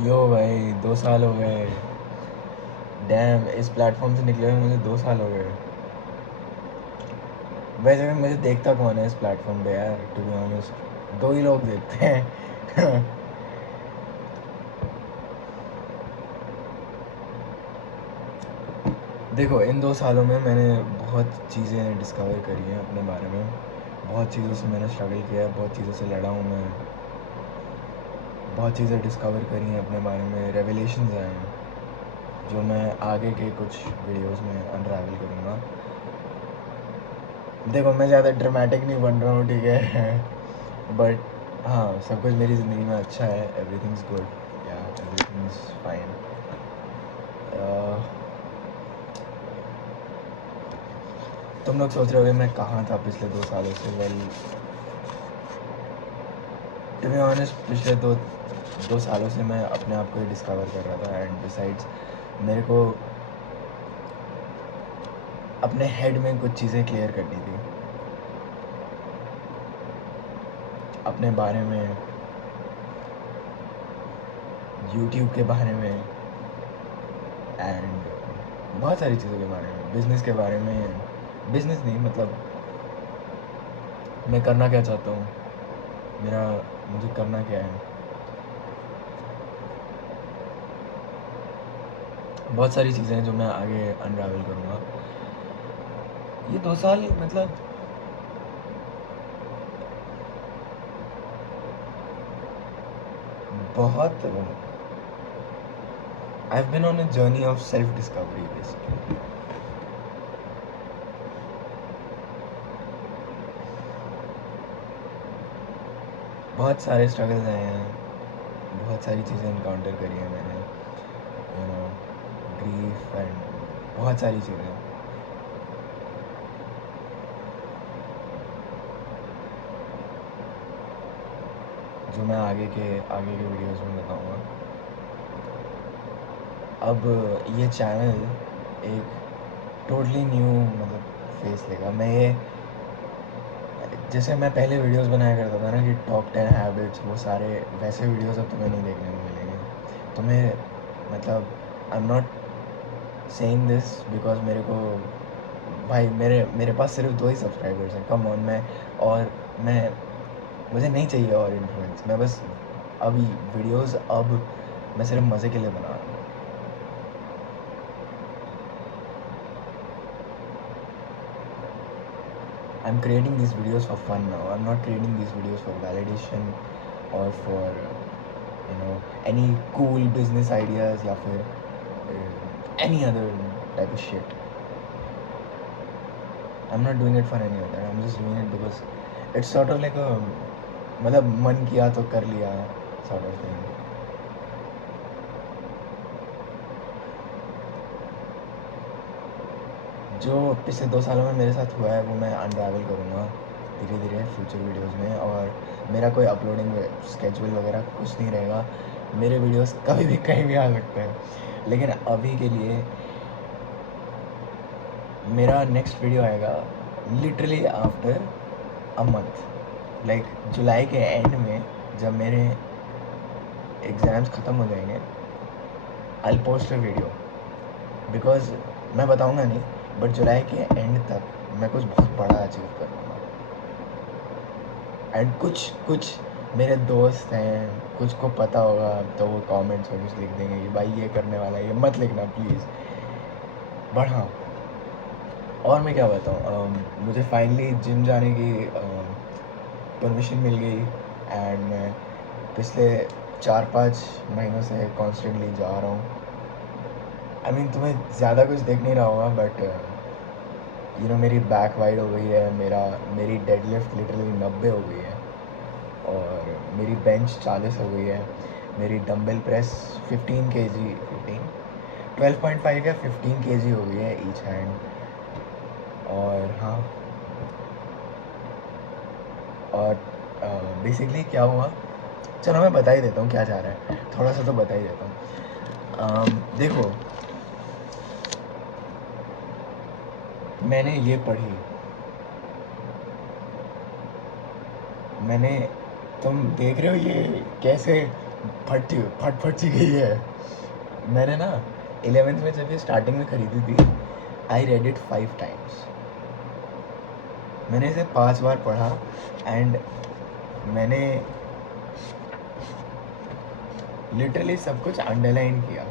यो भाई 2 साल हो गए। डैम, इस प्लेटफॉर्म से निकले हुए मुझे 2 साल हो गए। वैसे भी मुझे देखता कौन है इस प्लेटफॉर्म पे यार, टू बी ऑनेस्ट 2 ही लोग देखते हैं। देखो, इन 2 सालों में मैंने बहुत चीज़ें डिस्कवर करी हैं अपने बारे में। बहुत चीज़ों से मैंने स्ट्रगल किया है, बहुत चीज़ों से लड़ा हूँ मैं। बहुत चीज़ें डिस्कवर करी हैं अपने बारे में, रेवलेशंस आए हैं जो मैं आगे के कुछ वीडियोस में अनरावल करूँगा। देखो, मैं ज़्यादा ड्रामेटिक नहीं बन रहा हूँ, ठीक है। बट हाँ, सब कुछ मेरी ज़िंदगी में अच्छा है, एवरीथिंग्स गुड, या एवरीथिंग्स फाइन। तुम लोग सोच रहे होगे मैं कहाँ था पिछले 2 सालों से। वेल, टू बी ऑनेस्ट, पिछले दो सालों से मैं अपने आप को ही डिस्कवर कर रहा था। एंड बिसाइड्स, मेरे को अपने हेड में कुछ चीज़ें क्लियर करनी थी अपने बारे में, यूट्यूब के बारे में, एंड बहुत सारी चीज़ों के बारे में, बिज़नेस के बारे में। बिज़नेस नहीं, मतलब मैं करना क्या चाहता हूँ, मेरा मुझे करना क्या है। बहुत सारी चीज़ें हैं जो मैं आगे अनरावल करूँगा। ये 2 साल मतलब बहुत, I have been on a journey of self discovery basically. बहुत सारे स्ट्रगल्स आए हैं, बहुत सारी चीज़ें इनकाउंटर करी हैं मैंने, यू नो, ग्रीफ एंड बहुत सारी चीज़ें जो मैं आगे के वीडियोस में बताऊंगा। अब ये चैनल एक टोटली न्यू मतलब फेस लेगा। मैं ये, जैसे मैं पहले वीडियोस बनाया करता था ना कि टॉप 10 हैबिट्स, वो सारे वैसे वीडियोस अब तुम्हें नहीं देखने को मिलेंगे तुम्हें। मतलब I am not saying this because मेरे को, भाई, मेरे पास सिर्फ 2 ही सब्सक्राइबर्स हैं, कम ऑन। मैं मुझे नहीं चाहिए और इन्फ्लुएंस। मैं बस अभी वीडियोस, अब मैं सिर्फ मज़े के लिए बना रहा हूँ। I am creating these videos for fun now. I'm not creating these videos for validation or for any cool business ideas या फिर any other type of shit. I'm not doing it for any other. I'm just doing it because it's sort of like a, मतलब मन किया तो कर लिया sort of thing. जो पिछले 2 सालों में मेरे साथ हुआ है वो मैं अनरावल करूँगा धीरे धीरे फ्यूचर वीडियोस में। और मेरा कोई अपलोडिंग स्केड्यूल वगैरह कुछ नहीं रहेगा। मेरे वीडियोस कभी भी कहीं भी आ सकते हैं। लेकिन अभी के लिए मेरा नेक्स्ट वीडियो आएगा literally after a month, like जुलाई के एंड में, जब मेरे एग्ज़ाम्स ख़त्म हो जाएंगे। I post a video because मैं बताऊंगा नहीं, बट जुलाई के एंड तक मैं कुछ बहुत बड़ा अचीव कर लूँगा। एंड कुछ कुछ मेरे दोस्त हैं, कुछ को पता होगा तो वो कमेंट्स में कुछ लिख देंगे कि भाई ये करने वाला है, ये मत लिखना प्लीज़। बट हाँ, और मैं क्या बताऊँ, मुझे फाइनली जिम जाने की परमिशन मिल गई। एंड मैं पिछले 4-5 महीनों से कॉन्स्टेंटली जा रहा हूँ। आई मीन, तुम्हें ज़्यादा कुछ देख नहीं रहा होगा, बट मेरी बैक वाइड हो गई है, मेरी डेडलिफ्ट लिटरली 90 हो गई है, और मेरी बेंच 40 हो गई है। मेरी डंबल प्रेस 12.5 या 15 kg हो गई है ईच हैंड। और हाँ, और बेसिकली क्या हुआ, चलो मैं बता ही देता हूँ क्या जा रहा है, थोड़ा सा तो बता ही देता हूँ। देखो, मैंने ये पढ़ी, मैंने, तुम देख रहे हो ये कैसे फट फट सी गई है। मैंने ना 11th में जब ये स्टार्टिंग में खरीदी थी, आई रेड इट 5 टाइम्स। मैंने इसे 5 बार पढ़ा एंड मैंने लिटरली सब कुछ अंडरलाइन किया।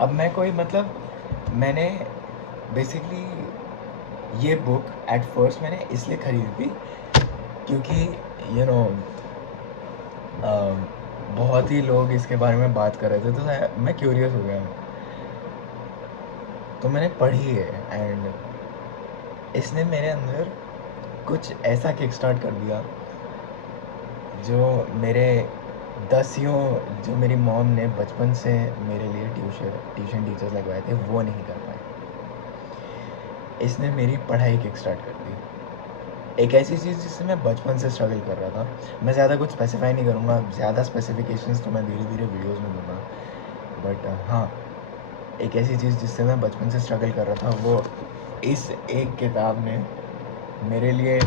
अब मैं कोई मतलब मैंने बेसिकली ये बुक एट फर्स्ट मैंने इसलिए खरीदी थी क्योंकि यू नो बहुत ही लोग इसके बारे में बात कर रहे थे, तो मैं क्यूरियस हो गया, तो मैंने पढ़ी है एंड इसने मेरे अंदर कुछ ऐसा किक स्टार्ट कर दिया जो मेरे दसियों जो मेरी मॉम ने बचपन से मेरे लिए ट्यूशन टीचर्स लगवाए थे वो नहीं कर पाए। इसने मेरी पढ़ाई किक स्टार्ट कर दी। एक ऐसी चीज़ जिससे मैं बचपन से स्ट्रगल कर रहा था। मैं ज़्यादा कुछ स्पेसिफाई नहीं करूँगा, ज़्यादा स्पेसिफिकेशंस तो मैं धीरे धीरे वीडियोज़ में दूँगा, बट हाँ, एक ऐसी चीज़ जिससे मैं बचपन से स्ट्रगल कर रहा था वो इस एक किताब ने मेरे लिए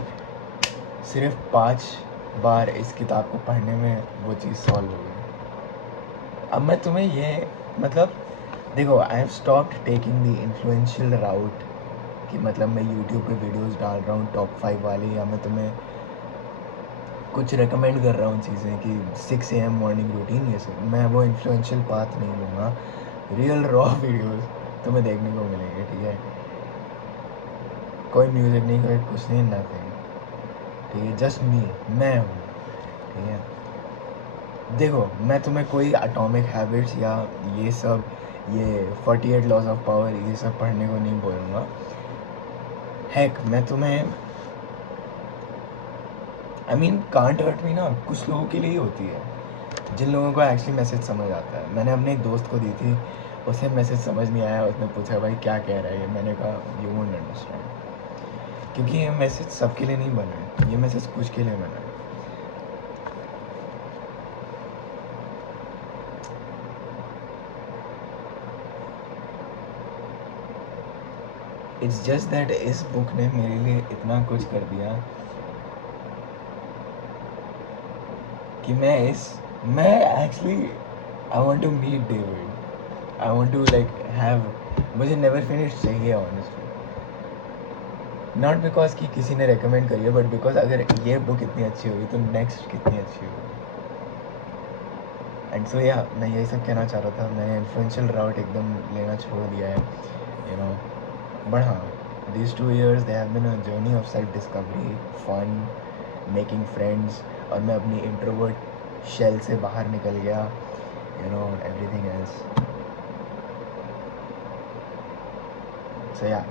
सिर्फ 5 बार इस किताब को पढ़ने में वो चीज़ सॉल्व हो गई। अब मैं तुम्हें ये मतलब देखो, I have stopped taking the influential route कि मतलब मैं यूट्यूब पे वीडियोस डाल रहा हूँ टॉप 5 वाली, या मैं तुम्हें कुछ रेकमेंड कर रहा हूँ चीज़ें कि 6 AM मॉर्निंग रूटीन, ये सब मैं वो इन्फ्लुएंशियल पाथ नहीं लूँगा। रियल रॉ वीडियोस तुम्हें देखने को मिलेंगे, ठीक है? कोई म्यूज़िक नहीं, कोई कुछ नहीं, नथिंग, ठीक है? जस्ट मैं हूँ, ठीक है? देखो, मैं तुम्हें कोई एटॉमिक हैबिट्स या ये सब ये 48 लॉज ऑफ पावर ये सब पढ़ने को नहीं बोलूँगा। हेक, मैं तुम्हें I mean can't hurt me ना कुछ लोगों के लिए ही होती है, जिन लोगों को एक्चुअली मैसेज समझ आता है। मैंने अपने एक दोस्त को दी थी, उसे मैसेज समझ नहीं आया, उसने पूछा भाई क्या कह रहा है ये, मैंने कहा यू वोंट अंडरस्टैंड, क्योंकि ये मैसेज सबके लिए नहीं बना है, ये मैसेज कुछ के लिए बना है। इट्स जस्ट दैट इस बुक ने मेरे लिए इतना कुछ कर दिया कि मैं actually I want to meet David, I want to like have, मुझे नेवर फिनिश चाहिए ऑनेस्टली, नॉट बिकॉज कि किसी ने रेकमेंड करी है, बट बिकॉज अगर ये बुक इतनी अच्छी होगी तो नेक्स्ट कितनी अच्छी होगी। एंड सो या मैं यही सब कहना चाह रहा था। मैंने इन्फ्लुएंशियल राउट एकदम लेना छोड़ दिया है, यू नो, बट हाँ, these 2 years they have been a journey of self discovery, fun, making friends, और मैं अपनी इंट्रोवर्ट शेल से बाहर निकल गया, you know, everything else. So yeah,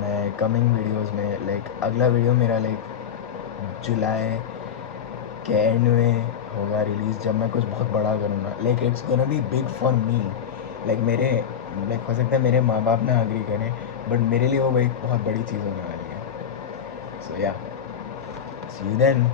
मैं कमिंग वीडियोस में लाइक अगला वीडियो मेरा लाइक जुलाई के एंड में होगा रिलीज़, जब मैं कुछ बहुत बड़ा करूँगा। Like it's gonna be big for me, like मेरे लाइक हो सकता है मेरे माँ बाप ना एग्री करें, बट मेरे लिए वो एक बहुत बड़ी चीज़ होने वाली है। सो या, सी यू देन।